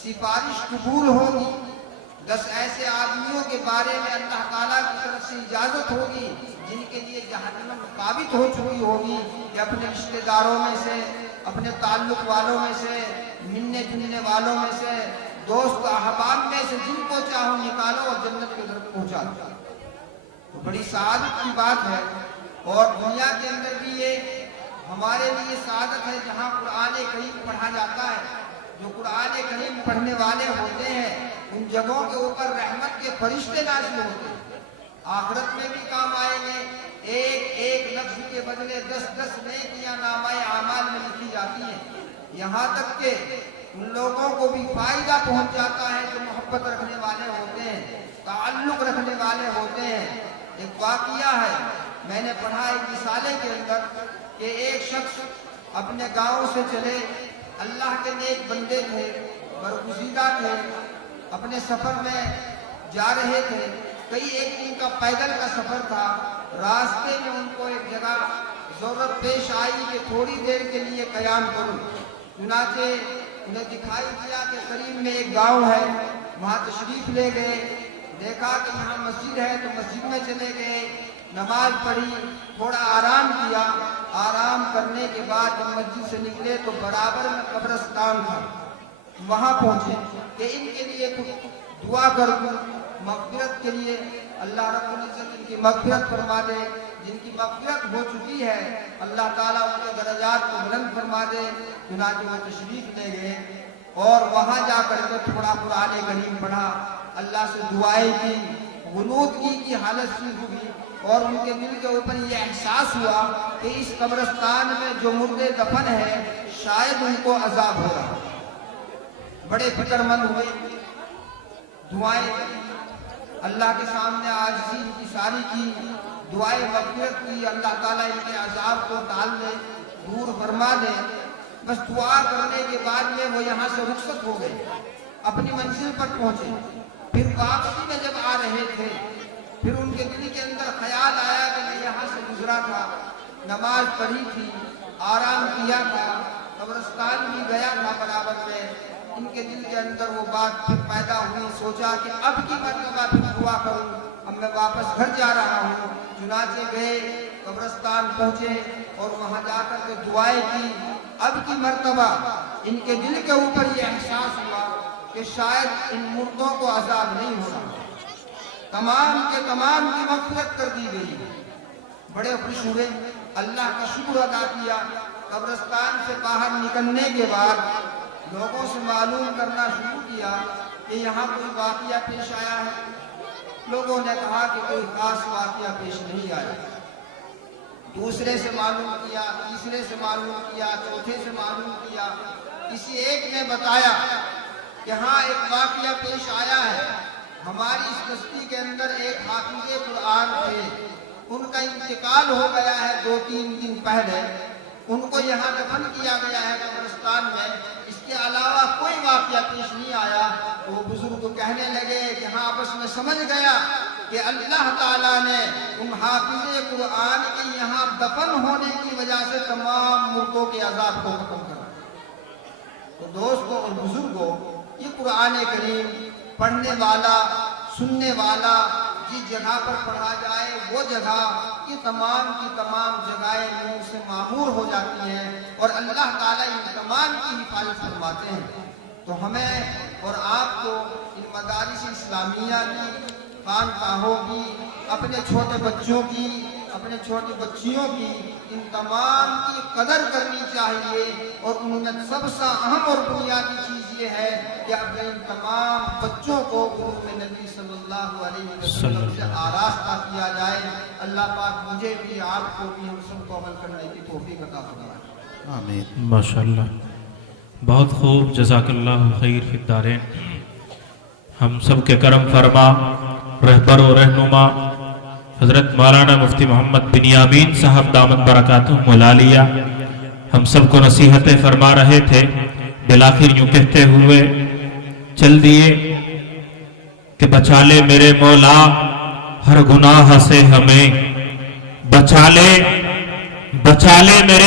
सिफारिश कबूल होगी। 10 ऐसे आदमियों के बारे में अल्लाह ताला की तरफ से इजाजत होगी जिनके लिए जहन्नम साबित हो चुकी होगी कि अपने रिश्तेदारों में से, अपने ताल्लुक वालों में से, मिलने जुलने वालों में से, दोस्त अहबाब में से जिनको चाहो निकालो और जन्नत की तरफ पहुंचा दो। तो बड़ी सआदत की बात है। और दुनिया के अंदर भी ये हमारे लिए सआदत है जहाँ कुरान करीम पढ़ा जाता है। जो कुरान करीम पढ़ने वाले होते हैं उन जगहों के ऊपर रहमत के फरिश्ते नाज़िल होते हैं। आखिरत में भी काम आएंगे। एक एक लफ्ज के बदले 10-10 नेकियां नामाए आमाल में लिखी जाती हैं। यहाँ तक के उन लोगों को भी फायदा पहुंच जाता है जो मोहब्बत रखने वाले होते हैं, ताल्लुक रखने वाले होते हैं। एक वाक़िया है, मैंने पढ़ा एक रिसाले के अंदर कि एक शख्स अपने गांव से चले, अल्लाह के नेक बंदे थे, बरगुज़ीदा थे, अपने सफर में जा रहे थे। कई एक दिन का पैदल का सफर था। रास्ते में उनको एक जगह जरूरत पेश आई कि थोड़ी देर के लिए क़याम करूं। चुनाचे उन्हें दिखाई दिया कि करीब में एक गांव है, वहां तशरीफ ले गए। देखा कि यहाँ मस्जिद है तो मस्जिद में चले गए, नमाज पढ़ी, थोड़ा आराम किया। आराम करने के बाद जब मस्जिद से निकले तो बराबर में कब्रिस्तान था। वहां पहुंचे कि इनके लिए कुछ दुआ कर दूं, मग़फ़िरत के लिए अल्लाह रब्बुल इज़्ज़त इनकी मग़फ़िरत फरमा दे। जिनकी मग़फ़िरत हो चुकी है अल्लाह ताला उनके दर्जात को बुलंद फरमा दे। चुनांचे वो तशरीफ ले गए और वहां जाकर के थोड़ा कुरान करीम पढ़ा, अल्लाह से दुआएं की, गुनूदगी की हालत सी हुई और उनके दिल के ऊपर ये एहसास हुआ कि इस कब्रिस्तान में जो मुर्दे दफन है शायद उनको अजाब हो रहा। बड़े फिक्रमंद हुए, दुआएं अल्लाह के सामने आजिज़ी इनकी सारी की, दुआएं मग़फ़िरत की, अल्लाह ताला इनके अजाब को टाल दे, दूर फरमा दे। बस दुआ करने के बाद में वो यहाँ से रुखसत हो गए, अपनी मंजिल पर पहुंचे। फिर वापसी में जब आ रहे थे फिर उनके दिल के अंदर ख्याल आया कि मैं यहाँ से गुजरा था, नमाज पढ़ी थी, आराम किया था, कब्रिस्तान भी गया था बराबर में। इनके दिल के अंदर वो बात फिर पैदा हुई। सोचा कि अब की मर्तबा फिर दुआ करूं, अब मैं वापस घर जा रहा हूँ। चुनाचे गए, कब्रिस्तान पहुंचे और वहां जाकर के दुआएं की। अब की मर्तबा इनके दिल के ऊपर ये एहसास हुआ कि शायद इन मुर्दों को अजाब नहीं हो रहा, तमाम के तमाम की मग़फ़िरत कर दी गई। बड़े खुश हुए, अल्लाह का शुक्र अदा किया। कब्रिस्तान से बाहर निकलने के बाद लोगों से मालूम करना शुरू किया कि यहाँ कोई वाक़या पेश आया है। लोगों ने कहा कि कोई खास वाक़या पेश नहीं आया। दूसरे से मालूम किया, तीसरे से मालूम किया, चौथे से मालूम किया। किसी एक ने बताया कि हाँ एक वाक़या पेश आया है, हमारी इस बस्ती के अंदर एक हाफिज़े कुरान थे, उनका इंतकाल हो गया है 2-3 दिन पहले, उनको यहाँ दफन किया गया है कब्रिस्तान में। इसके अलावा कोई वाक़या पेश नहीं आया। तो वो बुजुर्ग कहने लगे कि हाँ बस मैं समझ गया कि अल्लाह ताला ने उन हाफिज़े कुरान के यहाँ दफन होने की वजह से तमाम मुर्दों के अजाब को खत्म कर। तो दोस्तों और बुजुर्गों, ये कुरान करीम पढ़ने वाला, सुनने वाला, जिस जगह पर पढ़ा जाए वो जगह की तमाम जगहें मुँह से मामूर हो जाती हैं और अल्लाह ताला इन तमाम की हिफाजत फरमाते हैं। तो हमें और आपको इन मदारिस इस्लामिया की, खानकाहों की, अपने छोटे बच्चों की, अपने छोटी बच्चियों की, इन तमाम की कदर करनी चाहिए। और उनमें सबसे अहम और बुनियादी चीज़ ये है कि अपने इन तमाम बच्चों को गुरूर नबी सल्लल्लाहु अलैहि वसल्लम से आरास्ता किया जाए। अल्लाह पाक मुझे भी, आपको भी, हम सबको अमल करने की तौफीक अता फरमाए। आमीन। माशाअल्लाह, बहुत खूब, जज़ाकल्लाहु खैर फिद दारैन। हम सब के करम फरमा रहबर और रहनुमा हज़रत मौलाना मुफ्ती मोहम्मद बिन यामीन साहब दामत बरकातुहुम आलिया हम सबको नसीहतें फरमा रहे थे। बिलाखिर यूं कहते हुए चल दिए कि बचा ले मेरे मौला हर गुनाह से हमें, बचा ले मेरे